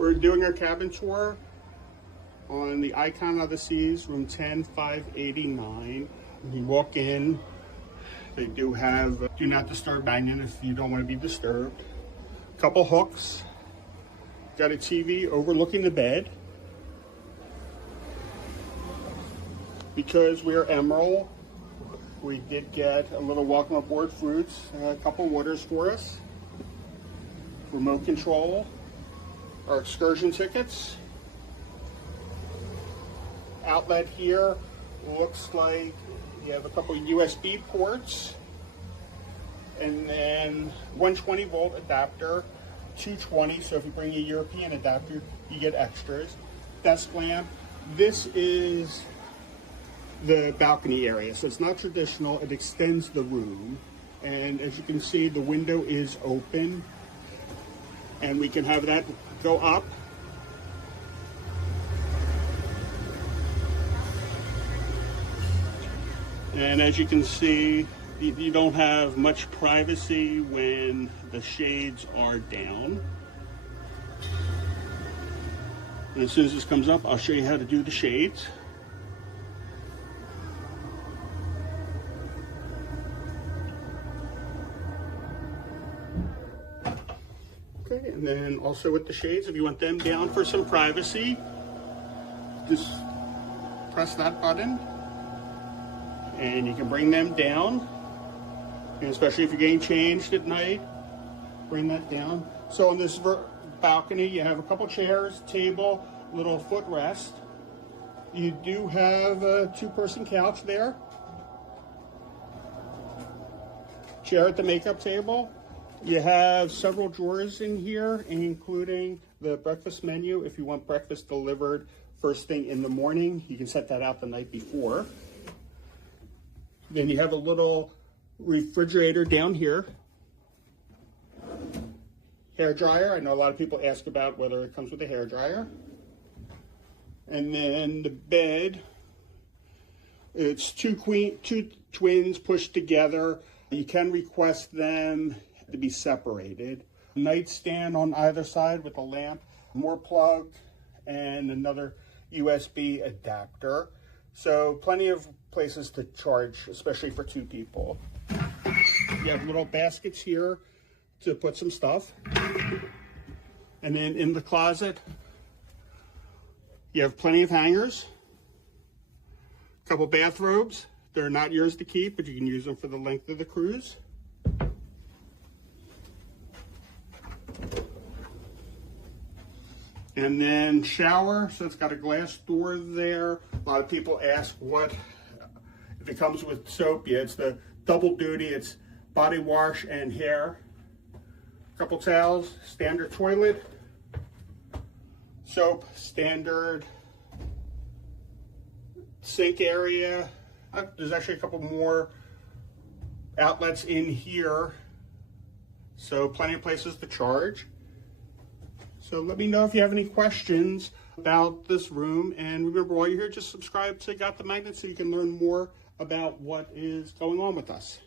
We're doing our cabin tour on the Icon of the Seas, room 10589. You walk in, they do have do not disturb magnet if you don't want to be disturbed. A couple hooks. Got a TV overlooking the bed. Because we're Emerald, we did get a little welcome aboard fruits, a couple waters for us, remote control, our excursion tickets. Outlet here looks like you have a couple USB ports, and then 120 volt adapter, 220, so if you bring a European adapter, you get extras. Desk lamp. This is the balcony area, so it's not traditional. It extends the room, and as you can see, the window is open, and we can have that go up. And as you can see, you don't have much privacy when the shades are down. And as soon as this comes up, I'll show you how to do the shades. Okay, and then also with the shades, if you want them down for some privacy, just press that button and you can bring them down. And especially if you're getting changed at night, bring that down. So on this balcony, you have a couple chairs, table, little footrest. You do have a two-person couch there. Chair at the makeup table. You have several drawers in here, including the breakfast menu. If you want breakfast delivered first thing in the morning, you can set that out the night before. Then you have a little refrigerator down here. Hair dryer. I know a lot of people ask about whether it comes with a hair dryer. And then the bed. It's two twins pushed together. You can request them to be separated. Nightstand on either side with a lamp, more plug, and another USB adapter. So plenty of places to charge, especially for two people. You have little baskets here to put some stuff. And then in the closet, you have plenty of hangers. A couple bathrobes. They're not yours to keep, but you can use them for the length of the cruise. And then shower, so it's got a glass door there. A lot of people ask what, if it comes with soap. Yeah, it's the double duty. It's body wash and hair. A couple towels, standard toilet, soap, standard sink area. There's actually a couple more outlets in here, so plenty of places to charge. So let me know if you have any questions about this room, and remember, while you're here, just subscribe to Got the Magnet so you can learn more about what is going on with us.